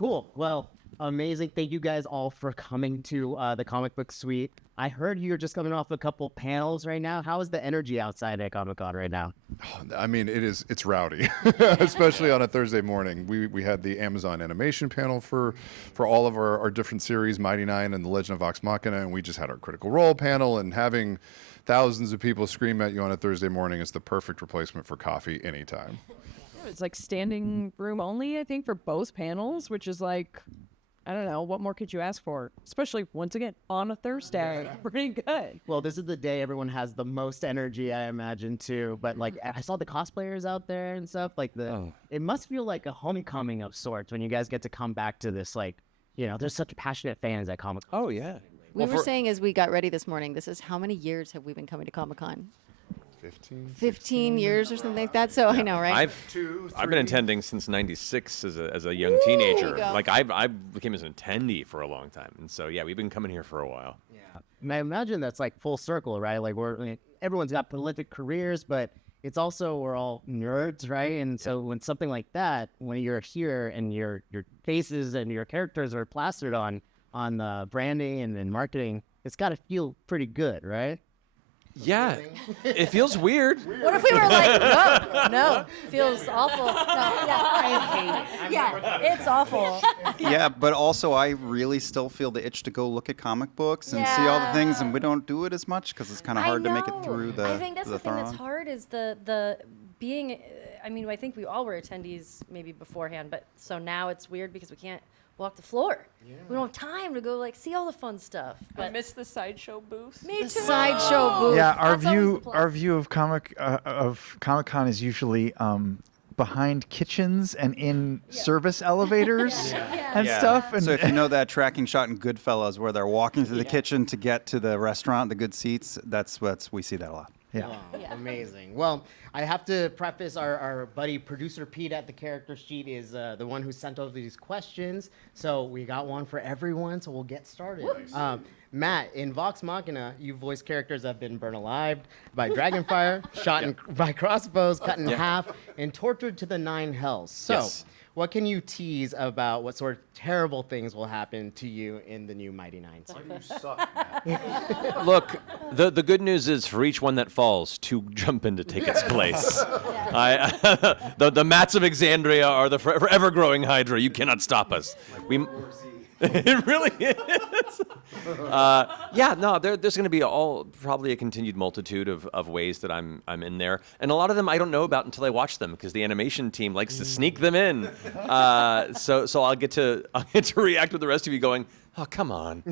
Cool. Well, amazing. Thank you guys all for coming to the comic book suite. I heard you're just coming off a couple panels right now. How is the energy outside at Comic-Con right now? I mean, it's rowdy, especially on a Thursday morning. We had the Amazon animation panel for all of our different series, Mighty Nein and the Legend of Vox Machina, and we just had our Critical Role panel, and having thousands of people scream at you on a Thursday morning is the perfect replacement for coffee anytime. It's like standing room only, I think, for both panels, which is like, I don't know, what more could you ask for? Especially, once again, on a Thursday. Pretty good. Well, this is the day everyone has the most energy, I imagine, too. But, like, I saw the cosplayers out there and stuff. Like, it must feel like a homecoming of sorts when you guys get to come back to this, like, you know, there's such passionate fans at Comic-Con. Oh, yeah. We were saying as we got ready this morning, this is how many years have we been coming to Comic-Con? 15 years or something like that. So I know, right? I've been attending since '96 as a young teenager. Like I became an attendee for a long time, and so yeah, we've been coming here for a while. Yeah, and I imagine that's like full circle, right? Like everyone's got prolific careers, but it's also we're all nerds, right? And so when something like that, when you're here and your faces and your characters are plastered on the branding and marketing, it's got to feel pretty good, right? Yeah, it feels weird. What if we were like, no, feels awful. No, yeah, it's awful. Yeah, but also I really still feel the itch to go look at comic books and see all the things, and we don't do it as much because it's kind of hard to make it through the. I think that's the thing that's hard is the being. I mean, I think we all were attendees maybe beforehand, but so now it's weird because we can't walk the floor. Yeah. We don't have time to go like see all the fun stuff. But I miss the sideshow booth. Me too. Sideshow booth. Yeah, our view of Comic-Con is usually behind kitchens and in service elevators and stuff. And so if you know that tracking shot in Goodfellas where they're walking through the kitchen to get to the restaurant, the good seats, we see that a lot. Yeah. Wow, amazing. Well, I have to preface our buddy producer Pete at the character sheet is the one who sent over these questions. So we got one for everyone, so we'll get started. Matt, in Vox Machina, you voice characters that have been burned alive by dragonfire, shot by crossbows, cut in half, and tortured to the 9 hells. So what can you tease about what sort of terrible things will happen to you in the new Mighty Nein series? Why do you suck, Matt? Look, the good news is for each one that falls, 2 jump in to take its place. The Mats of Exandria are the forever growing Hydra. You cannot stop us. It really is. There's going to be probably a continued multitude of ways that I'm in there, and a lot of them I don't know about until I watch them because the animation team likes to sneak them in. So I'll get to react with the rest of you going, oh come on.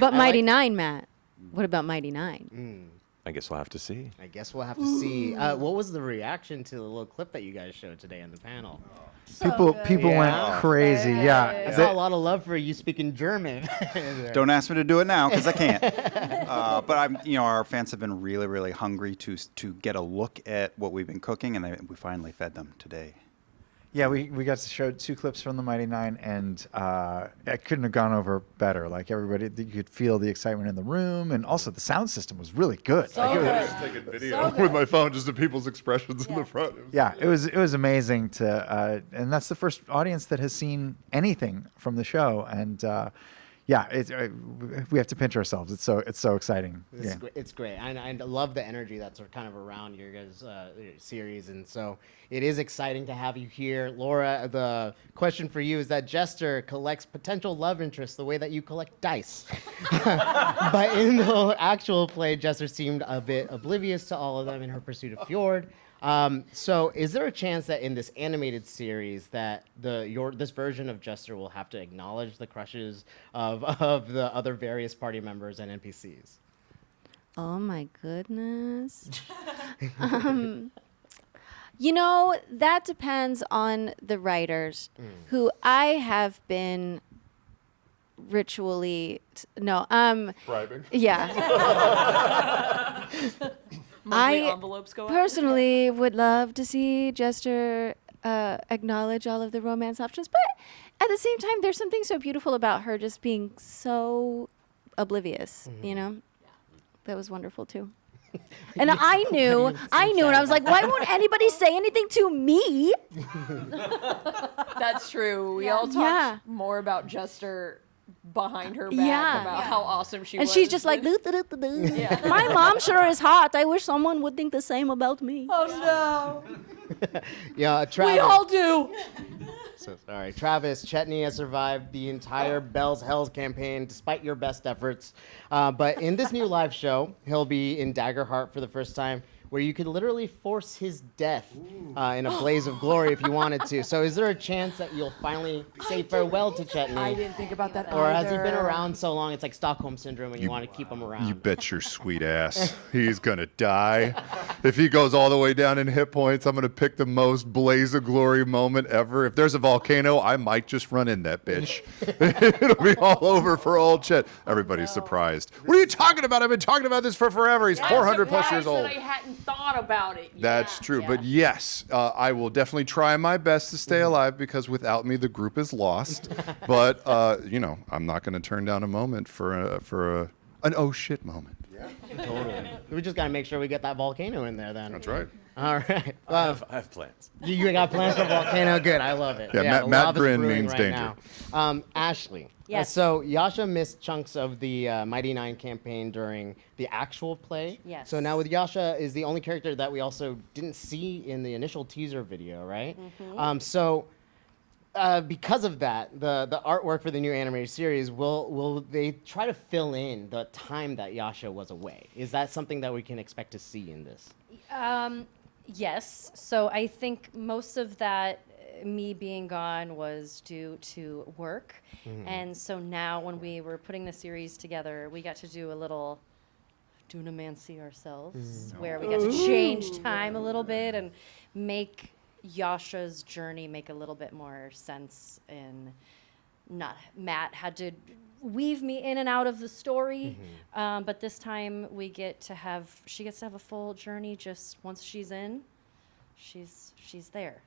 But Mighty Nein, Matt. What about Mighty Nein? I guess we'll have to see. What was the reaction to the little clip that you guys showed today on the panel? People went crazy. I saw a lot of love for you speaking German. Don't ask me to do it now because I can't. But our fans have been really, really hungry to get a look at what we've been cooking, and we finally fed them today. Yeah, we got to show 2 clips from the Mighty Nein, and it couldn't have gone over better. Like everybody, you could feel the excitement in the room, and also the sound system was really good. I was taking video with my phone just of people's expressions in the front. It was amazing to, and that's the first audience that has seen anything from the show, and we have to pinch ourselves. It's so exciting. It's great. And I love the energy that's kind of around your guys' series. And so it is exciting to have you here. Laura, the question for you is that Jester collects potential love interests the way that you collect dice. But in the actual play, Jester seemed a bit oblivious to all of them in her pursuit of Fjord. So is there a chance that in this animated series that this version of Jester will have to acknowledge the crushes of the other various party members and NPCs? Oh my goodness. That depends on the writers who I have been ritually bribing. Yeah. I personally would love to see Jester acknowledge all of the romance options, but at the same time, there's something so beautiful about her just being so oblivious, That was wonderful, too. And I knew, and I was like, why won't anybody say anything to me? That's true. We all talked more about Jester behind her back about how awesome she was. And she's just like, my mom sure is hot. I wish someone would think the same about me. Oh no. Yeah, Travis. We all do. So sorry, Travis. Chetney has survived the entire Bell's Hells campaign despite your best efforts. But in this new live show, he'll be in Daggerheart for the first time, where you could literally force his death in a blaze of glory if you wanted to. So is there a chance that you'll finally say farewell to Chetney? I didn't think about that Or either. has he been around so long, it's like Stockholm Syndrome and you want to keep him around? You bet your sweet ass. He's going to die. If he goes all the way down in hit points, I'm going to pick the most blaze of glory moment ever. If there's a volcano, I might just run in that bitch. It'll be all over for old Chet. Everybody's surprised. What are you talking about? I've been talking about this for forever. He's 400 plus years old. I hadn't thought about it. That's true. But yes, I will definitely try my best to stay alive because without me, the group is lost. But, I'm not going to turn down a moment for an oh shit moment. Totally. We just got to make sure we get that volcano in there then. That's right. All right. I have plans. You got plans for volcano? Good. I love it. Yeah, the Matt lava's Grin brewing means right danger. now. Ashley. Yes. So Yasha missed chunks of the Mighty Nein campaign during the actual play. Yes. So now with Yasha is the only character that we also didn't see in the initial teaser video, right? Because of that, the artwork for the new animated series, will they try to fill in the time that Yasha was away? Is that something that we can expect to see in this? Yes. So I think most of that, me being gone, was due to work. And so now when we were putting the series together, we got to do a little dunamancy ourselves, where we got to change time a little bit and make Yasha's journey make a little bit more sense. And Matt had to weave me in and out of the story, but this time she gets to have a full journey. Just once she's in, she's there.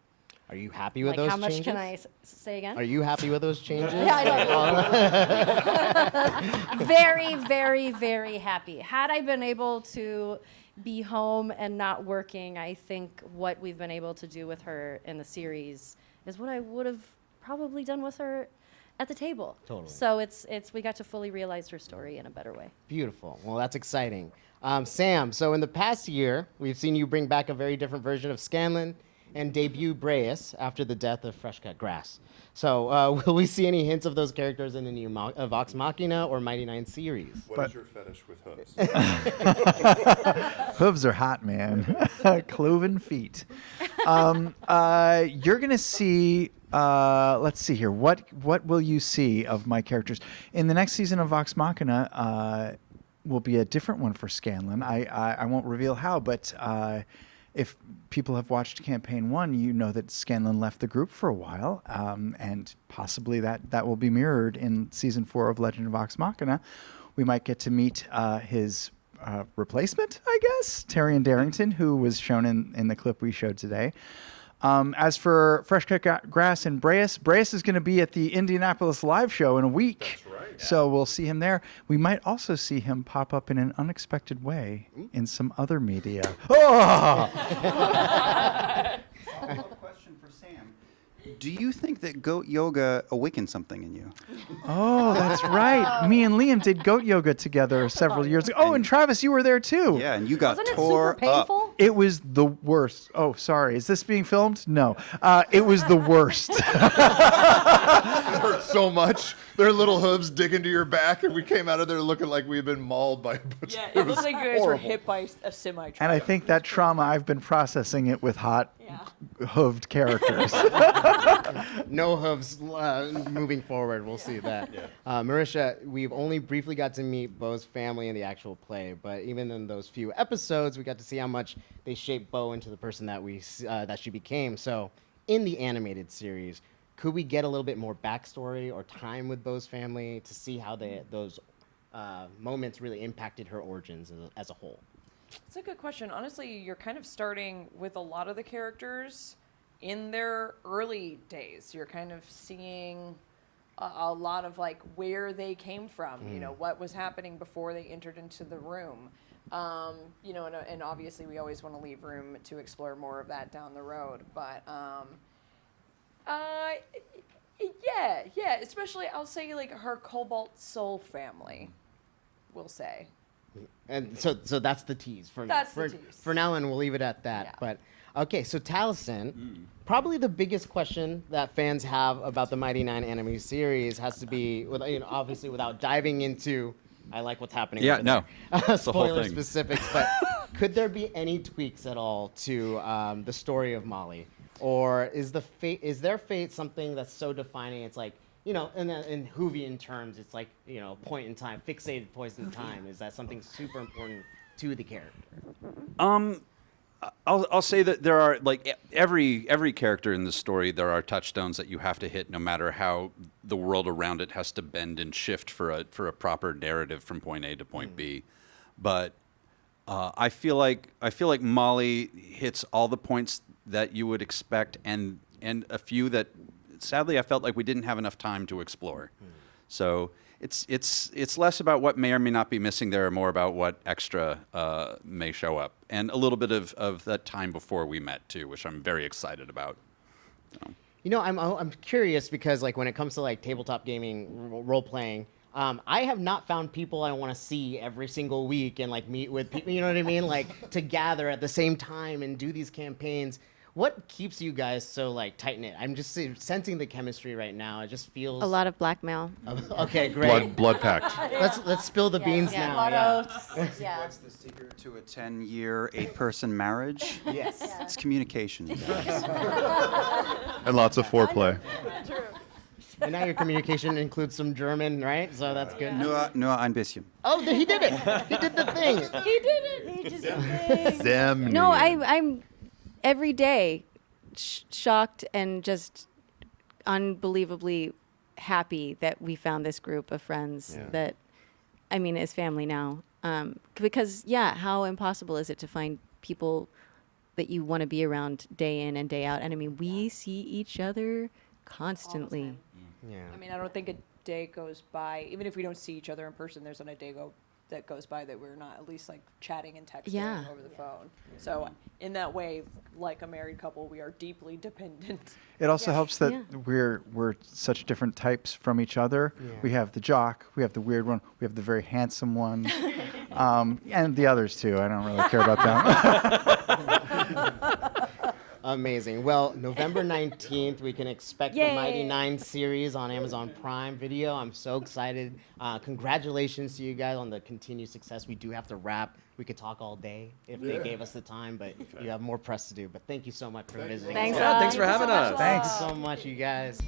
Are you happy with Like, those how much changes? can I say again? Are you happy with those changes? Yeah, I know. Very, very, very happy. Had I been able to be home and not working, I think what we've been able to do with her in the series is what I would have probably done with her at the table. Totally. So we got to fully realize her story in a better way. Beautiful. Well, that's exciting. Sam, so in the past year, we've seen you bring back a very different version of Scanlan and debut Breus after the death of Fresh Cut Grass. So will we see any hints of those characters in the new Vox Machina or Mighty Nein series? What is your fetish with hooves? Hooves are hot, man. Cloven feet. You're gonna see. Let's see here. What will you see of my characters in the next season of Vox Machina? Will be a different one for Scanlan. I won't reveal how, but if people have watched Campaign 1, you know that Scanlan left the group for a while, and possibly that will be mirrored in Season 4 of Legend of Vox Machina. We might get to meet his replacement, I guess, Tyrion Darrington, who was shown in the clip we showed today. As for Fresh Cut Grass and Breus is going to be at the Indianapolis live show in a week. That's right. So we'll see him there. We might also see him pop up in an unexpected way in some other media. Oh! Follow-up question for Sam. Do you think that goat yoga awakened something in you? Oh, that's right. Me and Liam did goat yoga together several years ago. Oh, and Travis, you were there too. Yeah, and you got Wasn't it tore super up. painful? It was the worst. Oh, sorry. Is this being filmed? No. It was the worst. It hurt so much. Their little hooves dig into your back, and we came out of there looking like we had been mauled by a bunch. Yeah, It it was looks like you guys were horrible. hit by a semi-truck. And I think that trauma, I've been processing it with hot, hooved characters. No hooves moving forward. We'll see that. Marisha, we've only briefly got to meet Beau's family in the actual play, but even in those few episodes, we got to see how much they shaped Beau into the person that she became. So, in the animated series, could we get a little bit more backstory or time with Beau's family to see how those moments really impacted her origins as a whole? It's a good question. Honestly, you're kind of starting with a lot of the characters in their early days. You're kind of seeing a lot of like where they came from, you know, what was happening before they entered into the room. You know, and obviously we always want to leave room to explore more of that down the road. But yeah, especially I'll say like her Cobalt Soul family, we'll say. And so that's the tease for That's for, the tease. for now, and we'll leave it at that. Yeah. But okay, so Taliesin, probably the biggest question that fans have about the Mighty Nein anime series has to be, obviously without diving into, I like what's happening. Yeah, over no. there. It's the whole Spoiler thing. specifics, but could there be any tweaks at all to the story of Molly, or is their fate something that's so defining? It's like, in Whovian terms, it's like, point in time, fixated points in time. Is that something super important to the character? I'll say that there are, like, every character in the story, there are touchstones that you have to hit, no matter how the world around it has to bend and shift for a proper narrative from point A to point B. But I feel like Molly hits all the points that you would expect, and a few that sadly I felt like we didn't have enough time to explore. So it's less about what may or may not be missing there, and more about what extra may show up, and a little bit of that time before we met too, which I'm very excited about. So. I'm curious because, like, when it comes to like tabletop gaming, role playing, I have not found people I want to see every single week and like meet with people. You know what I mean? Like to gather at the same time and do these campaigns. What keeps you guys so like tight knit? I'm just sensing the chemistry right now. It just feels A lot of blackmail. Okay, great. Blood pact. Let's spill the beans Yeah, now. a lot yeah. of yeah. What's the secret to a 10-year, 8-person marriage? Yes. It's communication. And lots of foreplay. And now your communication includes some German, right? So that's good. Nur ein bisschen. Oh, he did it. He did the thing. He did it. He just Them. No, I'm every day shocked and just unbelievably happy that we found this group of friends that, I mean, is family now. Because, how impossible is it to find people that you want to be around day in and day out? And I mean, we see each other constantly. Yeah. I mean, I don't think a day goes by, even if we don't see each other in person, there's not a day that goes by that we're not at least like chatting and texting Yeah. over the phone. So in that way, like a married couple, we are deeply dependent. It also helps that Yeah. we're such different types from each other. Yeah. We have the jock, we have the weird one, we have the very handsome one, and the others too. I don't really care about them. Amazing. Well, November 19th, we can expect the Mighty Nein series on Amazon Prime Video. I'm so excited. Congratulations to you guys on the continued success. We do have to wrap. We could talk all day if they gave us the time, but you have more press to do. But thank you so much for visiting. Thanks, us. a lot. Thanks for having us. Thanks so much, you guys.